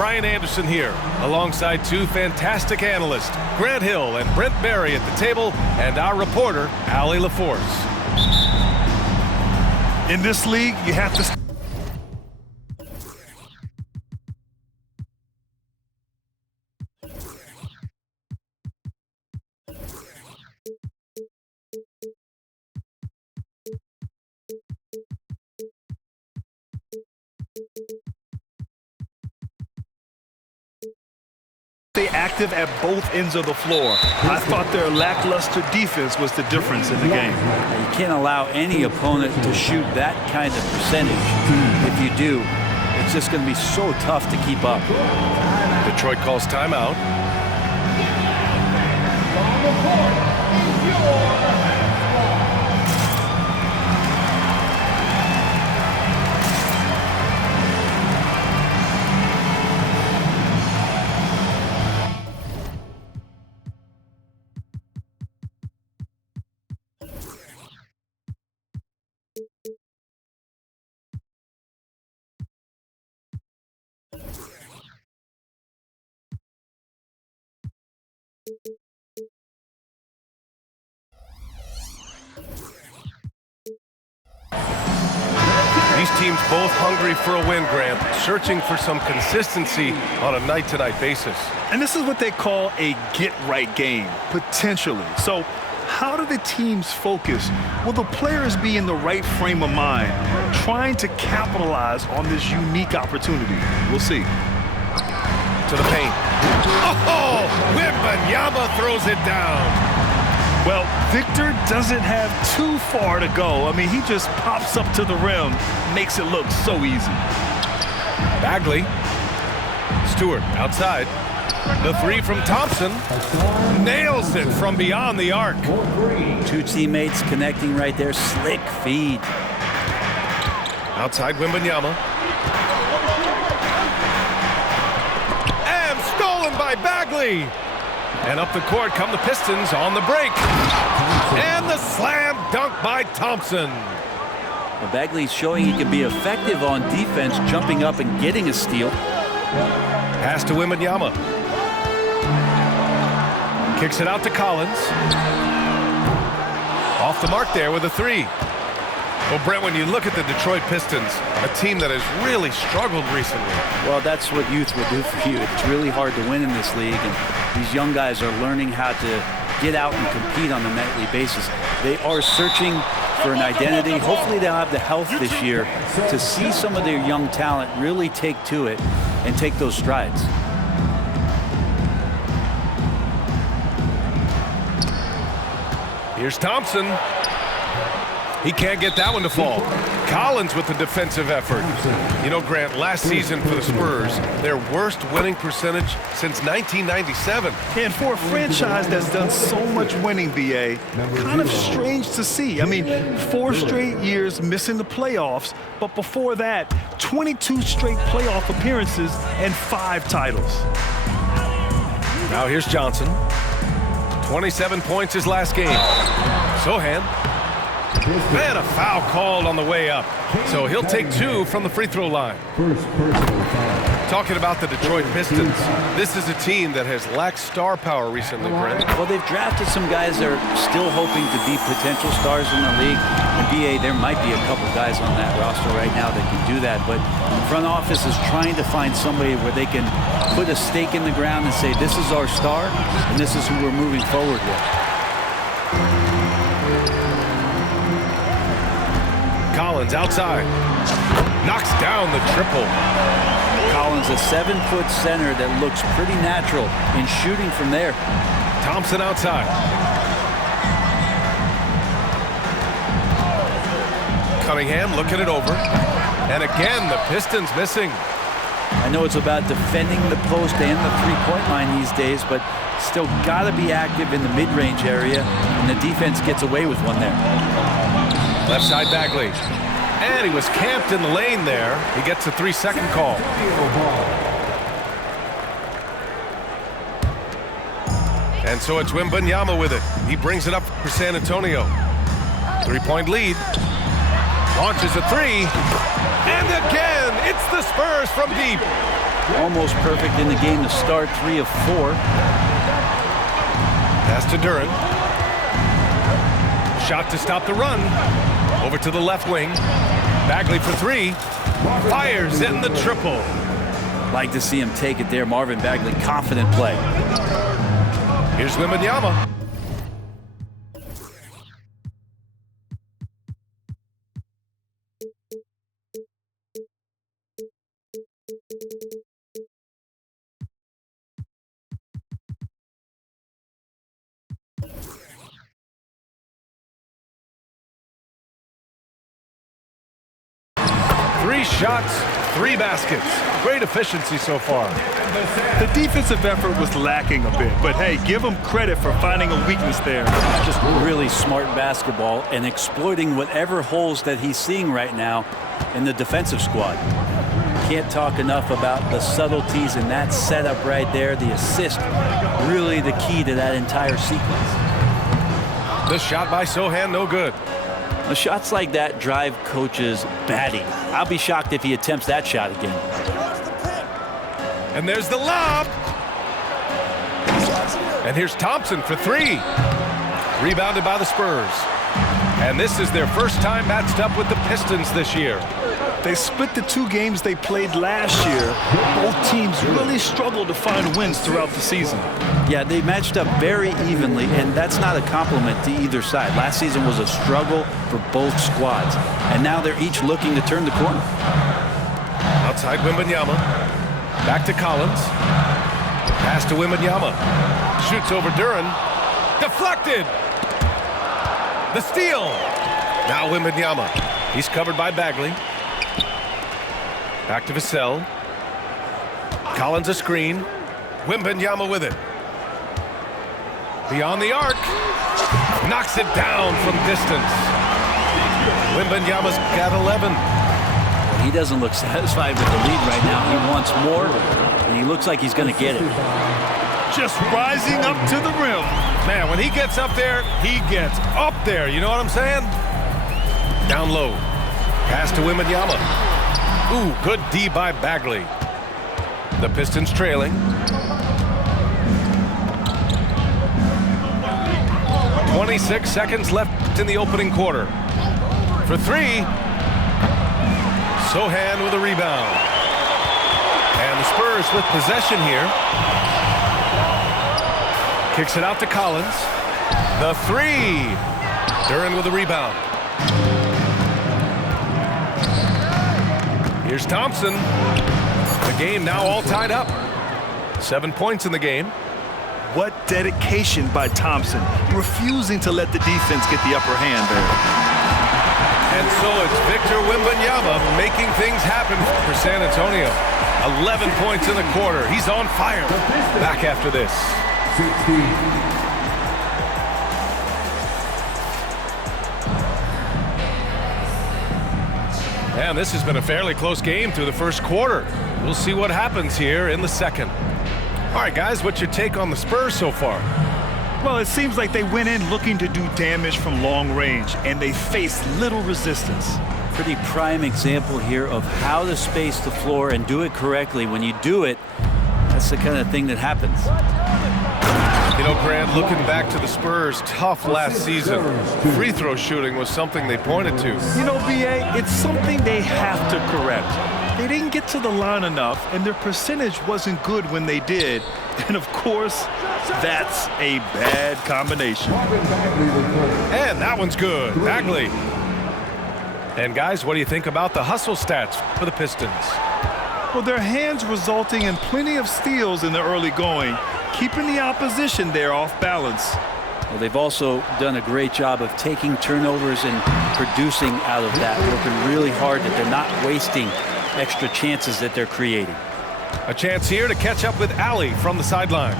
Brian Anderson here, alongside two fantastic analysts, Grant Hill and Brent Barry at the table, and our reporter, Allie LaForce. In this league, you have to... stay active at both ends of the floor. I thought their lackluster defense was the difference in the game. You can't allow any opponent to shoot that kind of percentage. If you do, it's just going to be so tough to keep up. Detroit calls timeout. These teams both hungry for a win, Grant, searching for some consistency on a night-to-night basis. And this is what they call a get-right game, potentially. So how do the teams focus? Will the players be in the right frame of mind, trying to capitalize on this unique opportunity? We'll see. To the paint. Oh! Wembanyama throws it down. Well, Victor doesn't have too far to go. I mean, he just pops up to the rim, makes it look so easy. Bagley. Stewart outside. The three from Thompson. Nails it from beyond the arc. Two teammates connecting right there. Slick feed. Outside Wembanyama. And stolen by Bagley. And up the court come the Pistons on the break. And the slam dunk by Thompson. Well, Bagley's showing he can be effective on defense, jumping up and getting a steal. Pass to Wembanyama. Kicks it out to Collins. Off the mark there with a three. Well, Brent, when you look at the Detroit Pistons, a team that has really struggled recently. Well, that's what youth will do for you. It's really hard to win in this league, and these young guys are learning how to get out and compete on a nightly basis. They are searching for an identity. Hopefully they'll have the health this year to see some of their young talent really take to it and take those strides. Here's Thompson. He can't get that one to fall. Collins with the defensive effort. You know, Grant, last season for the Spurs, their worst winning percentage since 1997. And for a franchise that's done so much winning, BA, kind of strange to see. I mean, 4 straight years missing the playoffs, but before that, 22 straight playoff appearances and 5 titles. Now here's Johnson. 27 points his last game. Sohan. Man, a foul called on the way up. So he'll take 2 from the free throw line. Talking about the Detroit Pistons, this is a team that has lacked star power recently, Brent. Well, they've drafted some guys that are still hoping to be potential stars in the league. And BA, there might be a couple guys on that roster right now that can do that. But the front office is trying to find somebody where they can put a stake in the ground and say, this is our star, and this is who we're moving forward with. Collins outside. Knocks down the triple. Collins, a 7-foot center that looks pretty natural in shooting from there. Thompson outside. Cunningham looking it over. And again, the Pistons missing. I know it's about defending the post and the three-point line these days, but still got to be active in the mid-range area, and the defense gets away with one there. Left side Bagley. And he was camped in the lane there. He gets a 3-second call. And so it's Wembanyama with it. He brings it up for San Antonio. 3-point lead. Launches a 3. And again, it's the Spurs from deep. almost perfect in the game to start, 3 of 4. Pass to Duren. Shot to stop the run. Over to the left wing. Bagley for 3. Fires in the triple. Like to see him take it there. Marvin Bagley, confident play. Here's Wembanyama. Three shots, 3 baskets. Great efficiency so far. The defensive effort was lacking a bit, but hey, give him credit for finding a weakness there. Just really smart basketball and exploiting whatever holes that he's seeing right now in the defensive squad. Can't talk enough about the subtleties in that setup right there. The assist, really the key to that entire sequence. The shot by Sochan, no good. The shots like that drive coaches batty. I'll be shocked if he attempts that shot again. And there's the lob. And here's Thompson for 3. Rebounded by the Spurs. And this is their first time matched up with the Pistons this year. They split the 2 games they played last year. Both teams really struggled to find wins throughout the season. Yeah, they matched up very evenly, and that's not a compliment to either side. Last season was a struggle for both squads, and now they're each looking to turn the corner. Outside Wembanyama. Back to Collins. Pass to Wembanyama. Shoots over Duren. Deflected. The steal. Now Wembanyama. He's covered by Bagley. Back to Vassell. Collins a screen. Wembanyama with it. Beyond the arc. Knocks it down from distance. Wembanyama's got 11. He doesn't look satisfied with the lead right now. He wants more, and he looks like he's going to get it. Just rising up to the rim. Man, when he gets up there, he gets up there. You know what I'm saying? Down low. Pass to Wembanyama. Ooh, good D by Bagley. The Pistons trailing. 26 seconds left in the opening quarter. For 3. Sochan with a rebound. And the Spurs with possession here. Kicks it out to Collins. The 3. Duren with a rebound. Here's Thompson. The game now all tied up. 7 points in the game. What dedication by Thompson, refusing to let the defense get the upper hand there. And so it's Victor Wembanyama making things happen for San Antonio. 11 points in the quarter. He's on fire. Back after this. And this has been a fairly close game through the first quarter. We'll see what happens here in the second. All right, guys, what's your take on the Spurs so far? Well, it seems like they went in looking to do damage from long range, and they faced little resistance. Pretty prime example here of how to space the floor and do it correctly. When you do it, that's the kind of thing that happens. You know, Grant, looking back to the Spurs' tough last season, free throw shooting was something they pointed to. You know, BA, it's something they have to correct. They didn't get to the line enough, and their percentage wasn't good when they did. And, of course, that's a bad combination. And that one's good. Bagley. And, guys, what do you think about the hustle stats for the Pistons? Well, their hands resulting in plenty of steals in the early going, keeping the opposition there off balance. Well, they've also done a great job of taking turnovers and producing out of that, working really hard that they're not wasting extra chances that they're creating. A chance here to catch up with Allie from the sideline.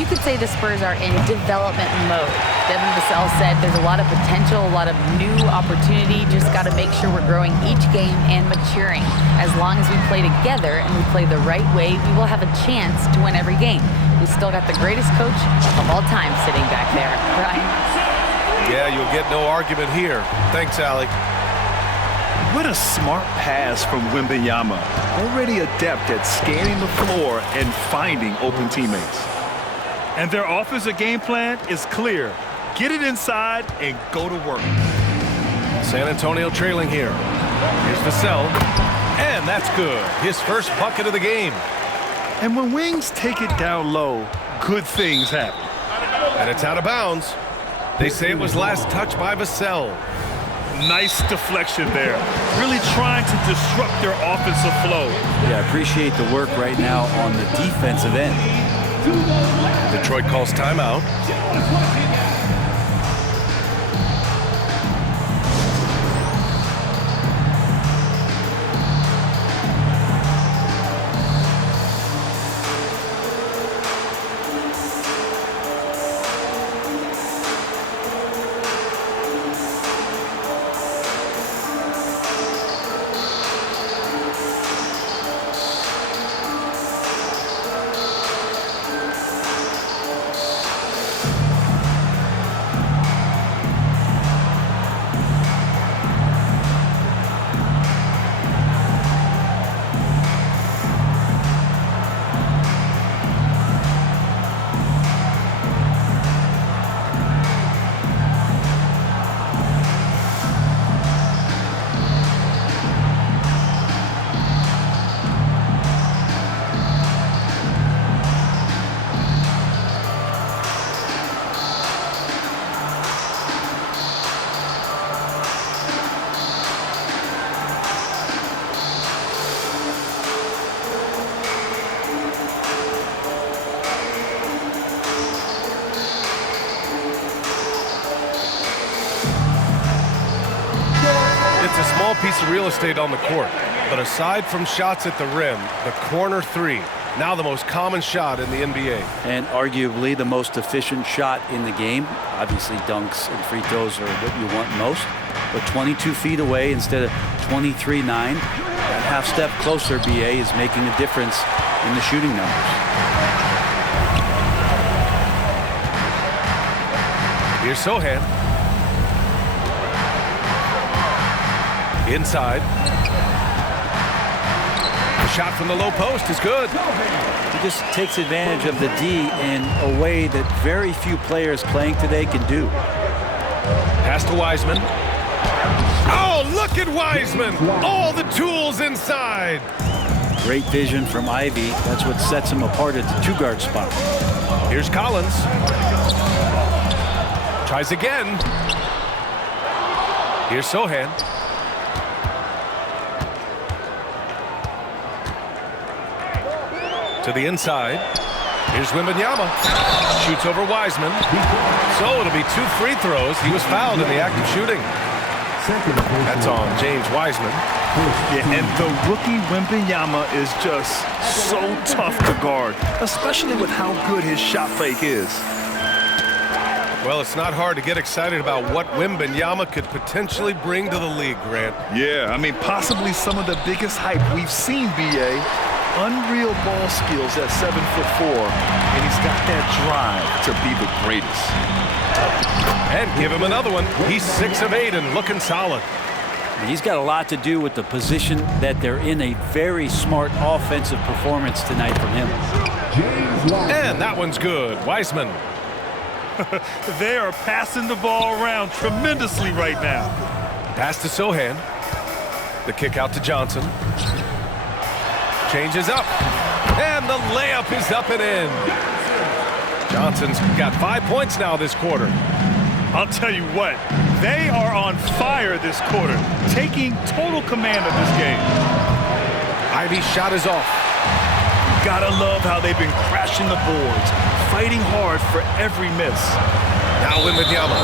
You could say the Spurs are in development mode. Devin Vassell said there's a lot of potential, a lot of new opportunity. Just got to make sure we're growing each game and maturing. As long as we play together and we play the right way, we will have a chance to win every game. We still got the greatest coach of all time sitting back there, Brian. Yeah, you'll get no argument here. Thanks, Allie. What a smart pass from Wembanyama. Already adept at scanning the floor and finding open teammates. And their offensive game plan is clear. Get it inside and go to work. San Antonio trailing here. Here's Vassell. And that's good. His first bucket of the game. And when Wings take it down low, good things happen. And it's out of bounds. They say it was last touched by Vassell. Nice deflection there. Really trying to disrupt their offensive flow. Yeah, I appreciate the work right now on the defensive end. Detroit calls timeout. It's a small piece of real estate on the court, but aside from shots at the rim, the corner three, now the most common shot in the NBA. And arguably the most efficient shot in the game. Obviously dunks and free throws are what you want most, but 22 feet away instead of 23-9. That half step closer, BA, is making a difference in the shooting numbers. Here's Sohan. Inside. The shot from the low post is good. He just takes advantage of the D in a way that very few players playing today can do. Pass to Wiseman. Oh, look at Wiseman. All the tools inside. Great vision from Ivy. That's what sets him apart at the two-guard spot. Here's Collins. Tries again. Here's Sohan. To the inside. Here's Wembanyama. Shoots over Wiseman. So it'll be 2 free throws. He was fouled in the act of shooting. That's on James Wiseman. Yeah, and the rookie Wembanyama is just so tough to guard, especially with how good his shot fake is. Well, it's not hard to get excited about what Wembanyama could potentially bring to the league, Grant. Yeah, I mean, possibly some of the biggest hype we've seen, BA. Unreal ball skills at 7'4", and he's got that drive to be the greatest. And give him another one. He's 6 of 8 and looking solid. And he's got a lot to do with the position that they're in. A very smart offensive performance tonight from him. And that one's good. Wiseman. They are passing the ball around tremendously right now. Pass to Sohan. The kick out to Johnson. Changes up. And the layup is up and in. Johnson's got 5 points now this quarter. I'll tell you what, they are on fire this quarter, taking total command of this game. Ivy's shot is off. Gotta love how they've been crashing the boards, fighting hard for every miss. Now Wembanyama.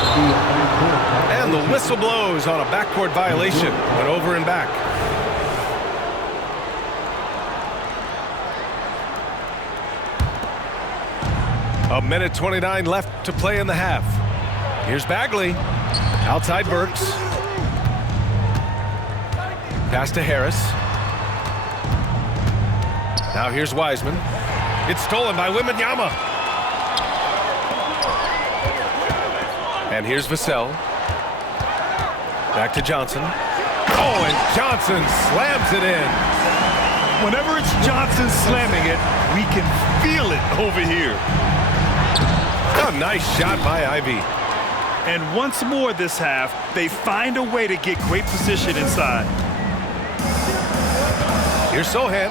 And the whistle blows on a backcourt violation. Went over and back. A minute 29 left to play in the half. Here's Bagley. Outside Burks. Pass to Harris. Now here's Wiseman. It's stolen by Wembanyama. And here's Vassell. Back to Johnson. Oh, and Johnson slams it in. Whenever it's Johnson slamming it, we can feel it over here. A nice shot by Ivey. And once more this half, they find a way to get great position inside. Here's Sohan.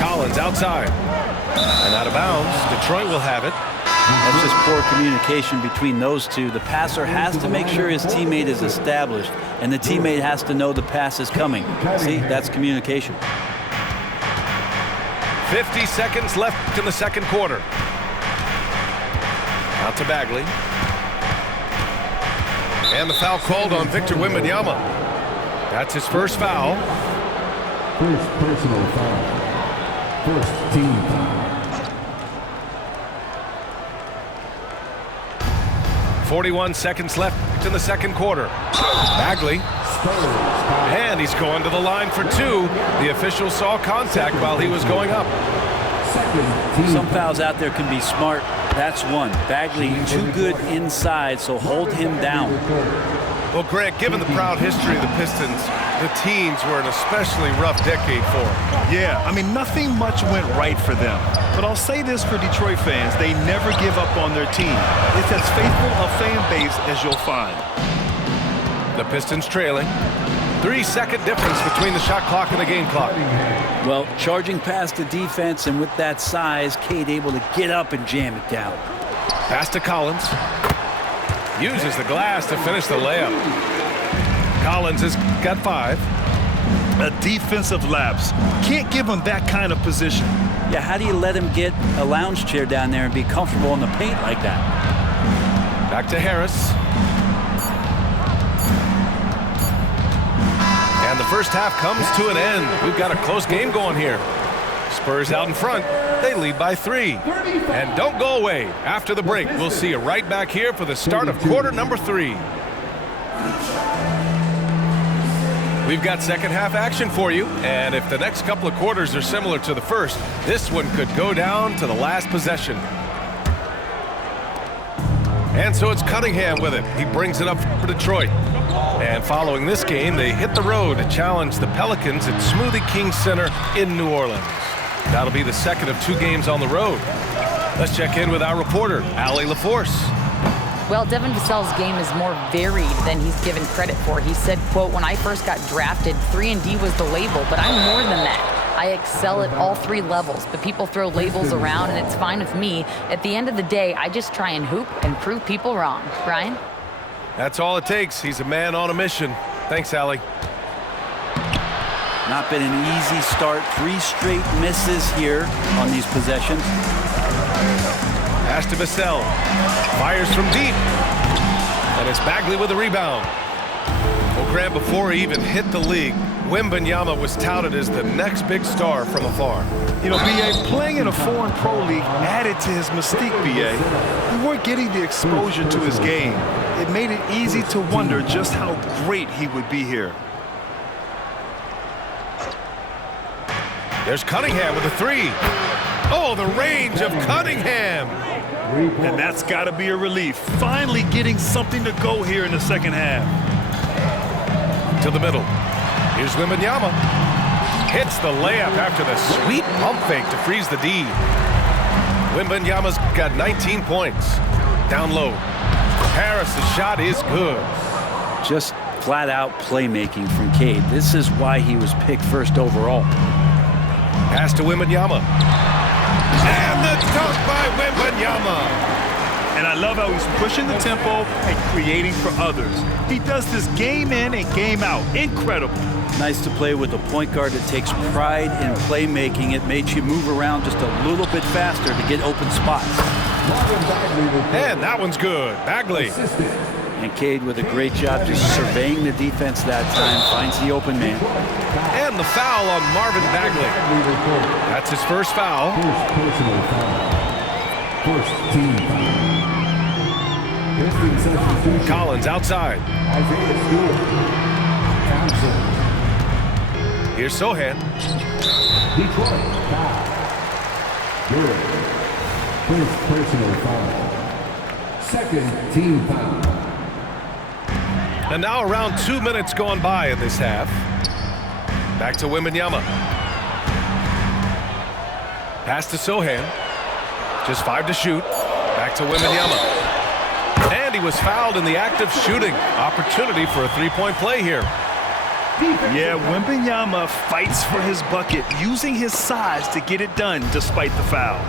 Collins outside. And out of bounds. Detroit will have it. That's just poor communication between those two. The passer has to make sure his teammate is established, and the teammate has to know the pass is coming. See, that's communication. 50 seconds left in the second quarter. Out to Bagley. And the foul called on Victor Wembanyama. That's his first foul. First personal foul. First team foul. 41 seconds left in the second quarter. Bagley. And he's going to the line for two. The official saw contact while he was going up. Some fouls out there can be smart. That's one. Bagley too good inside, so hold him down. Well, Grant, given the proud history of the Pistons, the teens were an especially rough decade for them. Yeah, I mean, nothing much went right for them. But I'll say this for Detroit fans, they never give up on their team. It's as faithful a fan base as you'll find. The Pistons trailing. 3-second difference between the shot clock and the game clock. Well, charging past the defense, and with that size, Cade able to get up and jam it down. Pass to Collins. Uses the glass to finish the layup. Collins has got 5. A defensive lapse. Can't give him that kind of position. Yeah, how do you let him get a lounge chair down there and be comfortable in the paint like that? Back to Harris. And the first half comes to an end. We've got a close game going here. Spurs out in front. They lead by 3. And don't go away. After the break, we'll see you right back here for the start of quarter number 3. We've got second half action for you. And if the next couple of quarters are similar to the first, this one could go down to the last possession. And so it's Cunningham with it. He brings it up for Detroit. And following this game, they hit the road to challenge the Pelicans at Smoothie King Center in New Orleans. That'll be the second of 2 games on the road. Let's check in with our reporter, Allie LaForce. Well, Devin Vassell's game is more varied than he's given credit for. He said, quote, "When I first got drafted, 3-and-D was the label, but I'm more than that. I excel at all 3 levels, but people throw labels around, and it's fine with me. At the end of the day, I just try and hoop and prove people wrong." Brian? That's all it takes. He's a man on a mission. Thanks, Allie. Not been an easy start. 3 straight misses here on these possessions. Pass to Vassell. Fires from deep. And it's Bagley with a rebound. Well, Grant, before he even hit the league, Wembanyama was touted as the next big star from afar. You know, B.A., playing in a foreign pro league added to his mystique, B.A. We weren't getting the exposure to his game. It made it easy to wonder just how great he would be here. There's Cunningham with a 3. Oh, the range of Cunningham. And that's got to be a relief. Finally getting something to go here in the second half. To the middle. Here's Wembanyama. Hits the layup after the sweet pump fake to freeze the D. Wembanyama's got 19 points. Down low. Harris' shot is good. Just flat-out playmaking from Cade. This is why he was picked first overall. Pass to Wembanyama. And the dunk by Wembanyama. And I love how he's pushing the tempo and creating for others. He does this game in and game out. Incredible. Nice to play with a point guard that takes pride in playmaking. It makes you move around just a little bit faster to get open spots. And that one's good. Bagley. And Cade with a great job just surveying the defense that time. Finds the open man. And the foul on Marvin Bagley. That's his first foul. First personal foul. First team foul. Collins outside. Isaiah Stewart. Thompson. Here's Sohan. Detroit foul. Good. First personal foul. Second team foul. And now around 2 minutes gone by in this half. Back to Wembanyama. Pass to Sohan. Just 5 to shoot. Back to Wembanyama. And he was fouled in the act of shooting. Opportunity for a three-point play here. Yeah, Wembanyama fights for his bucket, using his size to get it done despite the foul.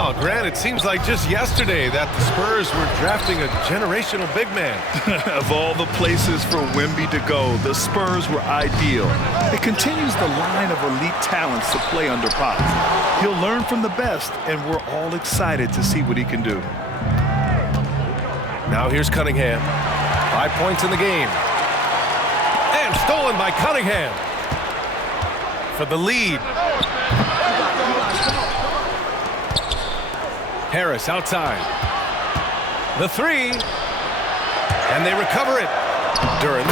Oh, Grant, it seems like just yesterday that the Spurs were drafting a generational big man. Of all the places for Wemby to go, the Spurs were ideal. It continues the line of elite talents to play under Pop. He'll learn from the best, and we're all excited to see what he can do. Now here's Cunningham. 5 points in the game. And stolen by Cunningham for the lead. Harris outside. The three. And they recover it. Duren.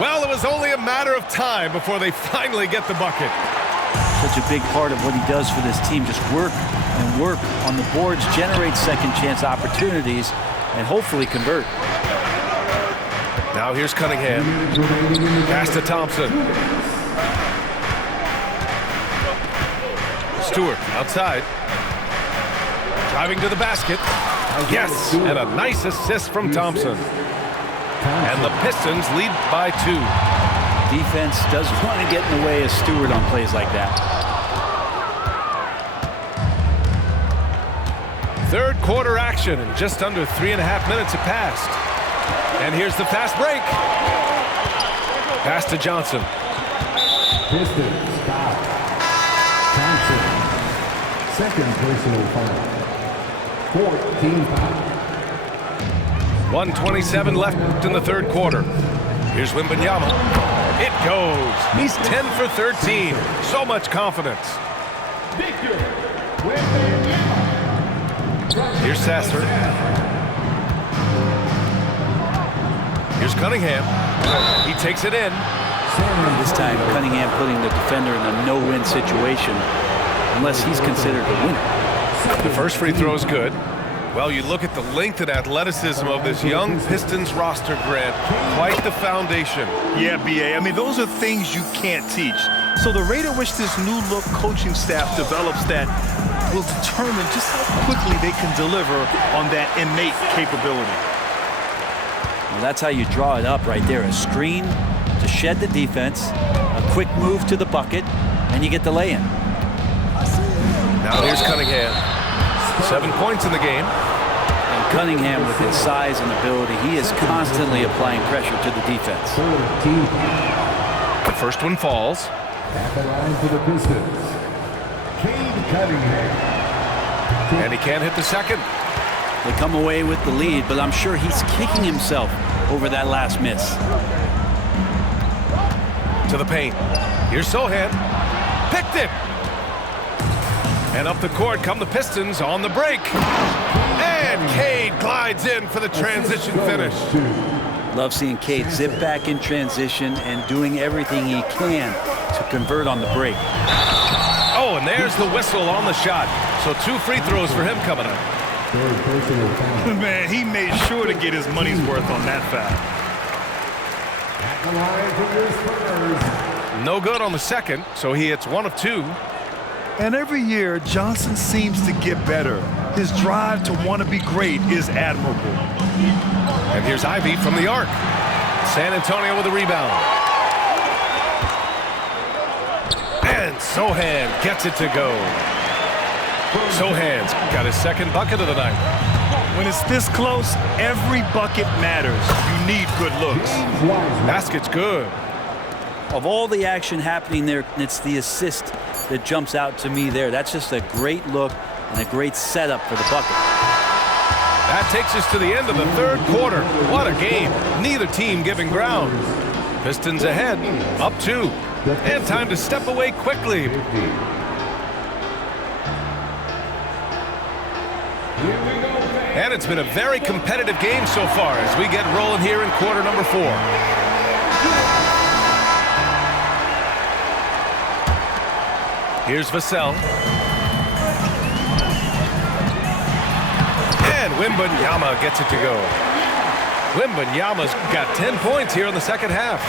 Well, it was only a matter of time before they finally get the bucket. Such a big part of what he does for this team. Just work and work on the boards, generate second chance opportunities, and hopefully convert. Now here's Cunningham. Pass to Thompson. Stewart outside. Driving to the basket. Yes, and a nice assist from Thompson. And the Pistons lead by 2. Defense does want to get in the way of Stewart on plays like that. Third quarter action, and just under 3.5 minutes have passed. And here's the fast break. Pass to Johnson. Pistons foul. Thompson. Second personal foul. 14 foul. 1:27 left in the third quarter. Here's Wembanyama. It goes. He's 10 for 13. So much confidence. Here's Sasser. Here's Cunningham. He takes it in. This time, Cunningham putting the defender in a no-win situation, unless he's considered a winner. The first free throw is good. Well, you look at the length and athleticism of this young Pistons roster, Grant. Quite the foundation. Yeah, B.A. I mean, those are things you can't teach. So the rate at which this new look coaching staff develops that will determine just how quickly they can deliver on that innate capability. Well, that's how you draw it up right there. A screen to shed the defense, a quick move to the bucket, and you get the lay-in. Now here's Cunningham. 7 points in the game. And Cunningham, with his size and ability, he is constantly applying pressure to the defense. 13 The first one falls. at the line for the Pistons. Cade Cunningham. And he can't hit the second. They come away with the lead, but I'm sure he's kicking himself over that last miss. To the paint. Here's Sohan. Picked it. And up the court come the Pistons on the break. And Cade glides in for the transition finish. Love seeing Cade zip back in transition and doing everything he can to convert on the break. Oh, and there's the whistle on the shot. So 2 free throws for him coming up. Third personal foul. Man, he made sure to get his money's worth on that foul. At the line for your Spurs. No good on the second, so he hits 1 of 2. And every year, Johnson seems to get better. His drive to want to be great is admirable. And here's Ivey from the arc. San Antonio with a rebound. And Sohan gets it to go. Sohan's got his second bucket of the night. When it's this close, every bucket matters. You need good looks. Basket's good. Of all the action happening there, it's the assist that jumps out to me there. That's just a great look and a great setup for the bucket. That takes us to the end of the third quarter. What a game. Neither team giving ground. Pistons ahead, up 2. And time to step away quickly. And it's been a very competitive game so far as we get rolling here in quarter number 4. Here's Vassell. And Wembanyama gets it to go. Wembanyama's got 10 points here in the second half.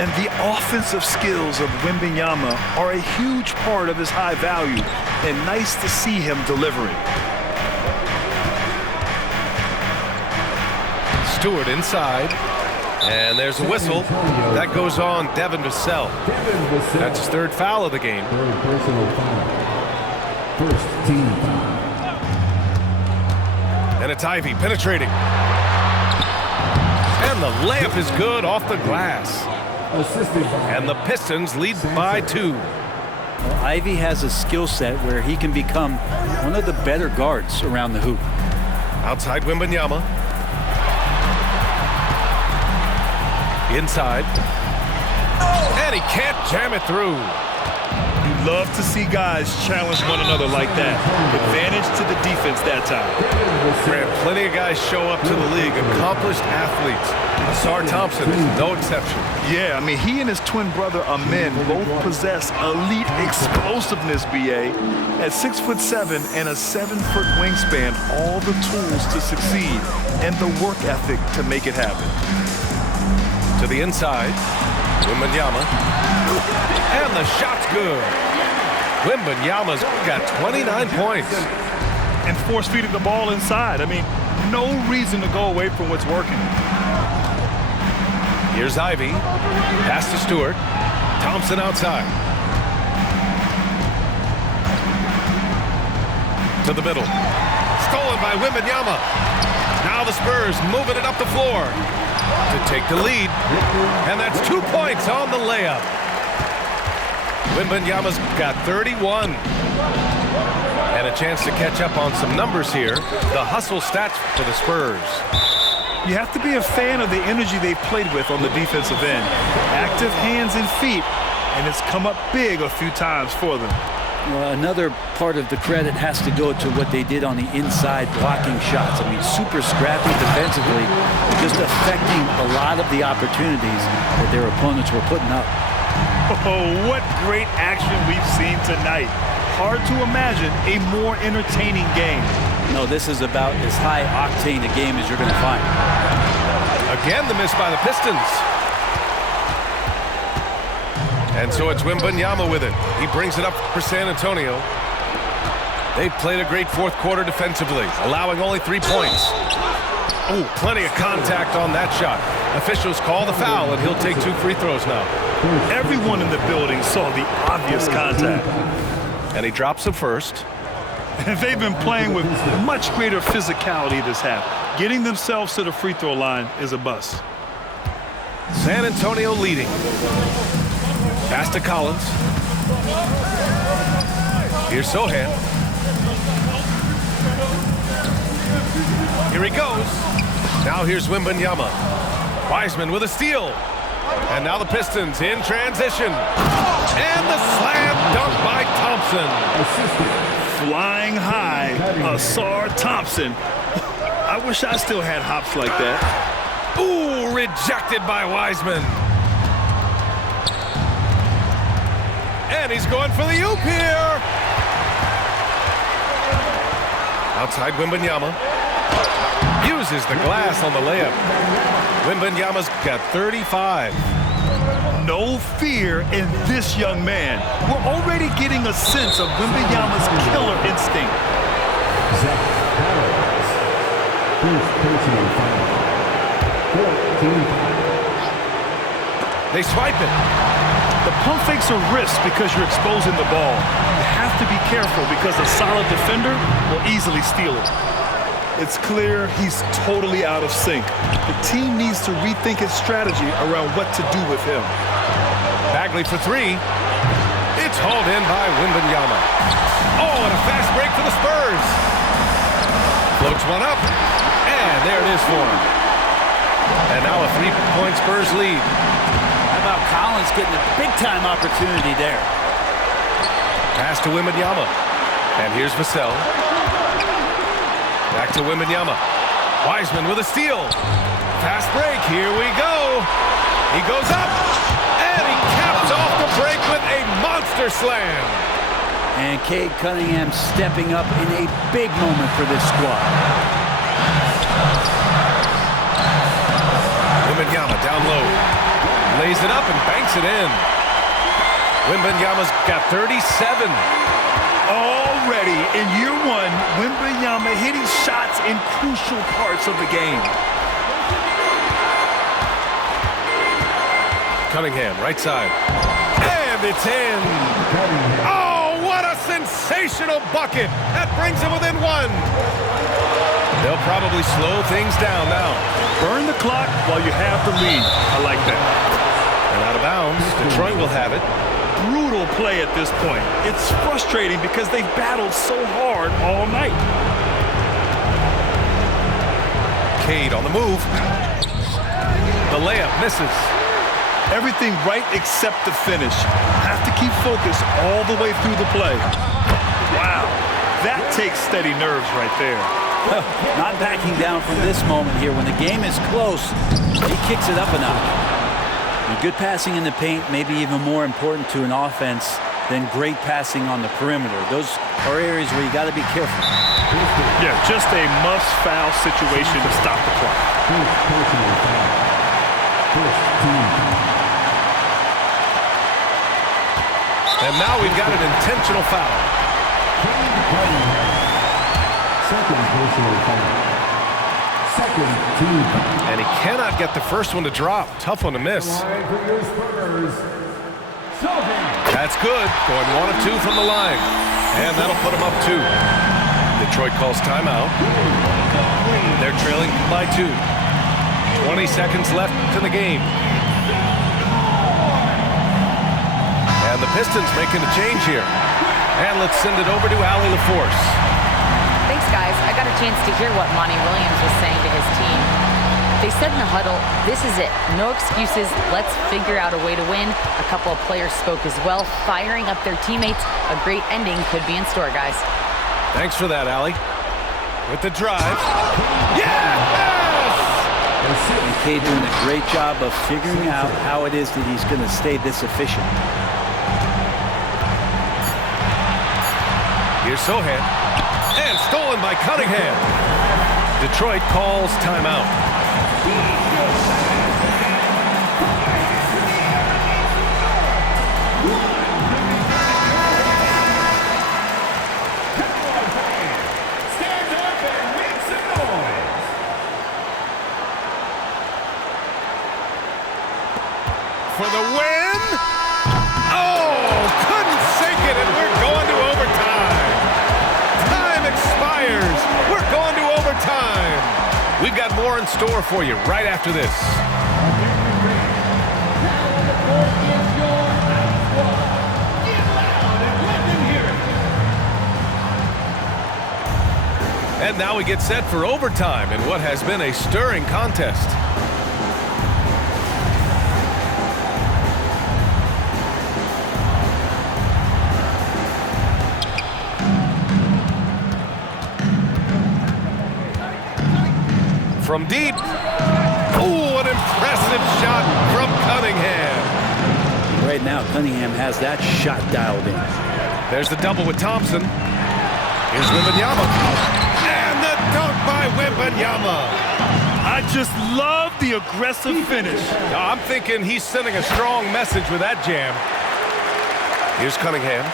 And the offensive skills of Wembanyama are a huge part of his high value, and nice to see him delivering. Stewart inside, and there's a whistle. That goes on Devin Vassell. That's his third foul of the game. Third personal foul. First team foul. And it's Ivey penetrating. And the layup is good off the glass. Assisted by And the Pistons lead by 2. Well, Ivey has a skill set where he can become one of the better guards around the hoop. Outside Wembanyama. Inside. And he can't jam it through. You love to see guys challenge one another like that. Advantage to the defense that time. Grant, plenty of guys show up to the league, accomplished athletes. Asar Thompson is no exception. Yeah, I mean, he and his twin brother Amen both possess elite explosiveness, BA. At 6'7" and a 7-foot wingspan, all the tools to succeed and the work ethic to make it happen. To the inside, Wembanyama. And the shot's good. Wembanyama's got 29 points. And force-feeding the ball inside. I mean, no reason to go away from what's working. Here's Ivey. Pass to Stewart. Thompson outside. To the middle. Stolen by Wembanyama. Now the Spurs moving it up the floor to take the lead. And that's 2 points on the layup. Wembanyama's got 31. And a chance to catch up on some numbers here. The hustle stats for the Spurs. You have to be a fan of the energy they've played with on the defensive end. Active hands and feet, and it's come up big a few times for them. Well, another part of the credit has to go to what they did on the inside blocking shots. I mean, super scrappy defensively, just affecting a lot of the opportunities that their opponents were putting up. Oh, what great action we've seen tonight. Hard to imagine a more entertaining game. No, this is about as high-octane a game as you're going to find. Again, the miss by the Pistons. And so it's Wembanyama with it. He brings it up for San Antonio. They've played a great fourth quarter defensively, allowing only 3 points. Oh, plenty of contact on that shot. Officials call the foul, and he'll take 2 free throws now. Everyone in the building saw the obvious contact. And he drops the first. They've been playing with much greater physicality this half. Getting themselves to the free throw line is a bust. San Antonio leading. Pass to Collins. Here's Sohan. Here he goes. Now here's Wembanyama. Wiseman with a steal. And now the Pistons in transition. And the slam dunk by Thompson. Flying high, Asar Thompson. I wish I still had hops like that. Ooh, rejected by Wiseman. And he's going for the oop here. Outside Wembanyama. Uses the glass on the layup. Wembanyama's got 35. No fear in this young man. We're already getting a sense of Wembanyama's killer instinct. Zach Collins. First personal foul. 14 foul. They swipe it. The pump fakes are risks because you're exposing the ball. You have to be careful because a solid defender will easily steal it. It's clear he's totally out of sync. The team needs to rethink its strategy around what to do with him. Bagley for 3. It's hauled in by Wembanyama. Oh, and a fast break for the Spurs. Floats one up. And there it is for him. And now a 3-point Spurs lead. How about Collins getting a big-time opportunity there? Pass to Wembanyama. And here's Vassell. Back to Wembanyama. Wiseman with a steal. Fast break. Here we go. He goes up. And he caps off the break with a monster slam. And Cade Cunningham stepping up in a big moment for this squad. Wembanyama down low. Lays it up and banks it in. Wembanyama's got 37. Already in year one, Wembanyama hitting shots in crucial parts of the game. Cunningham, right side. And it's in. Oh, what a sensational bucket. That brings him within one. They'll probably slow things down now. Burn the clock while you have the lead. I like that. And out of bounds, Detroit will have it. Brutal play at this point. It's frustrating because they've battled so hard all night. Cade on the move. The layup misses. Everything right except the finish. Have to keep focus all the way through the play. Wow, that takes steady nerves right there. Not backing down from this moment here. When the game is close, he kicks it up a notch. And good passing in the paint may be even more important to an offense than great passing on the perimeter. Those are areas where you got to be careful. Yeah, just a must-foul situation to stop the clock. And now we've got an intentional foul. Second personal foul. Second team foul. And he cannot get the first one to drop. Tough one to miss. Line for your Spurs. Sylvan. That's good. Going 1 of 2 from the line. And that'll put him up 2. Detroit calls timeout. They're trailing by 2. 20 seconds left to the game. And the Pistons making a change here. And let's send it over to Allie LaForce. Thanks, guys. I got a chance to hear what Monty Williams was saying to his team. They said in the huddle, this is it. No excuses. Let's figure out a way to win. A couple of players spoke as well, firing up their teammates. A great ending could be in store, guys. Thanks for that, Allie. With the drive. Yes! And Cade doing a great job of figuring out how it is that he's going to stay this efficient. Here's Sohan. And stolen by Cunningham. Detroit calls timeout. Stand up and make some noise. For the win. Oh, couldn't sink it, and we're going to overtime. Time expires. We're going to overtime. We've got more in store for you right after this. And now we get set for overtime in what has been a stirring contest. From deep. Oh, an impressive shot from Cunningham. Right now, Cunningham has that shot dialed in. There's the double with Thompson. Here's Wembanyama. And the dunk by Wembanyama. I just love the aggressive finish. I'm thinking he's sending a strong message with that jam. Here's Cunningham.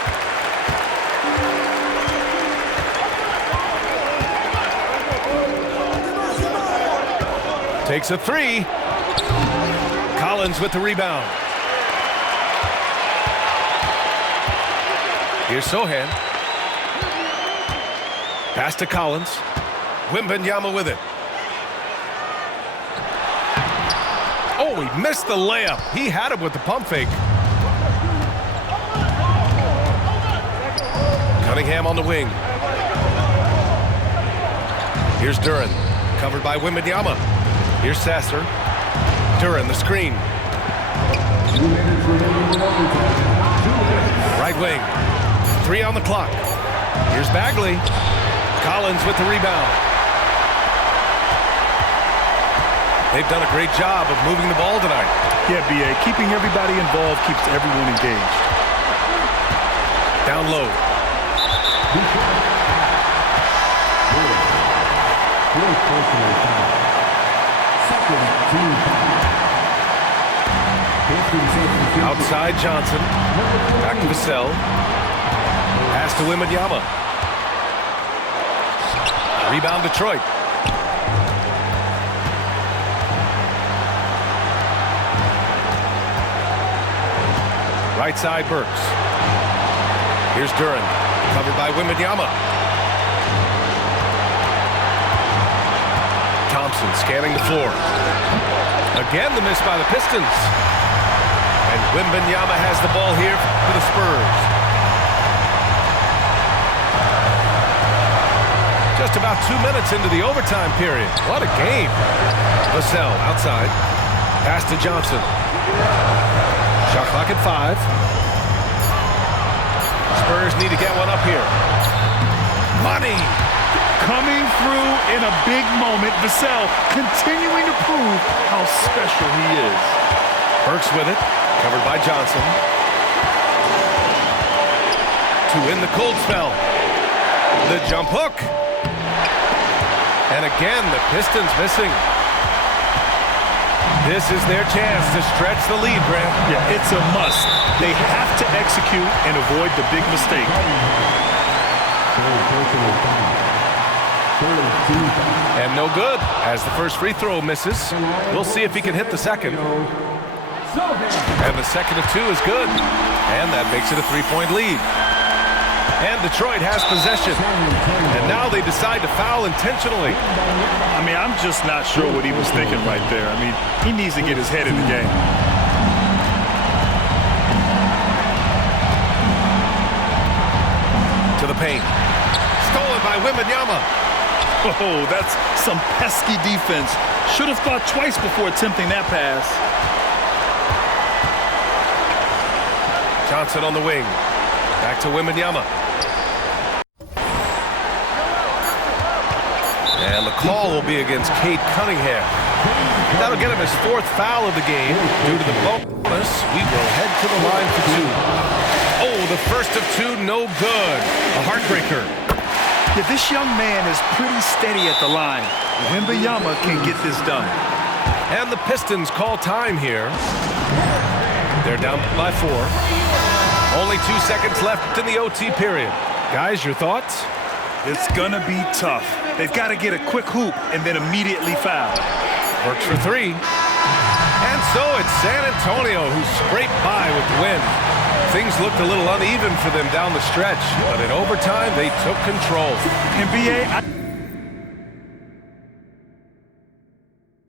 Takes a 3. Collins with the rebound. Here's Sohan. Pass to Collins. Wembanyama with it. Oh, he missed the layup. He had it with the pump fake. Cunningham on the wing. Here's Duren. Covered by Wembanyama. Here's Sasser. Duren, the screen. Right wing. 3 on the clock. Here's Bagley. Collins with the rebound. They've done a great job of moving the ball tonight. Yeah, B.A., keeping everybody involved keeps everyone engaged. Down low. Second team foul. Outside Johnson. Back to Vassell. Pass to Wembanyama. Rebound Detroit. Right side Burks. Here's Duren. Covered by Wembanyama. Thompson scanning the floor. Again the miss by the Pistons. And Wembanyama has the ball here for the Spurs. Just about 2 minutes into the overtime period. What a game. Vassell outside. Pass to Johnson. Shot clock at 5. Spurs need to get one up here. Money. Coming through in a big moment. Vassell continuing to prove how special he is. Burks with it. Covered by Johnson. To win the cold spell. The jump hook. And again, the Pistons missing. This is their chance to stretch the lead, Grant. Yeah, it's a must. They have to execute and avoid the big mistake. And no good, as the first free throw misses. We'll see if he can hit the second. And the second of 2 is good. And that makes it a 3-point lead. And Detroit has possession. And now they decide to foul intentionally. I mean, I'm just not sure what he was thinking right there. I mean, he needs to get his head in the game. To the paint. Stolen by Wembanyama. Oh, that's some pesky defense. Should have thought twice before attempting that pass. Johnson on the wing. Back to Wembanyama. And the call will be against Cade Cunningham. That'll get him his 4th foul of the game. Due to the bonus, we will head to the line for 2. Oh, the first of 2, no good. A heartbreaker. Yeah, this young man is pretty steady at the line. Wembanyama can get this done. And the Pistons call time here. They're down by 4. Only 2 seconds left in the OT period. Guys, your thoughts? It's gonna be tough. They've got to get a quick hoop and then immediately foul. Works for 3. And so it's San Antonio who scraped by with the win. Things looked a little uneven for them down the stretch, but in overtime they took control. NBA,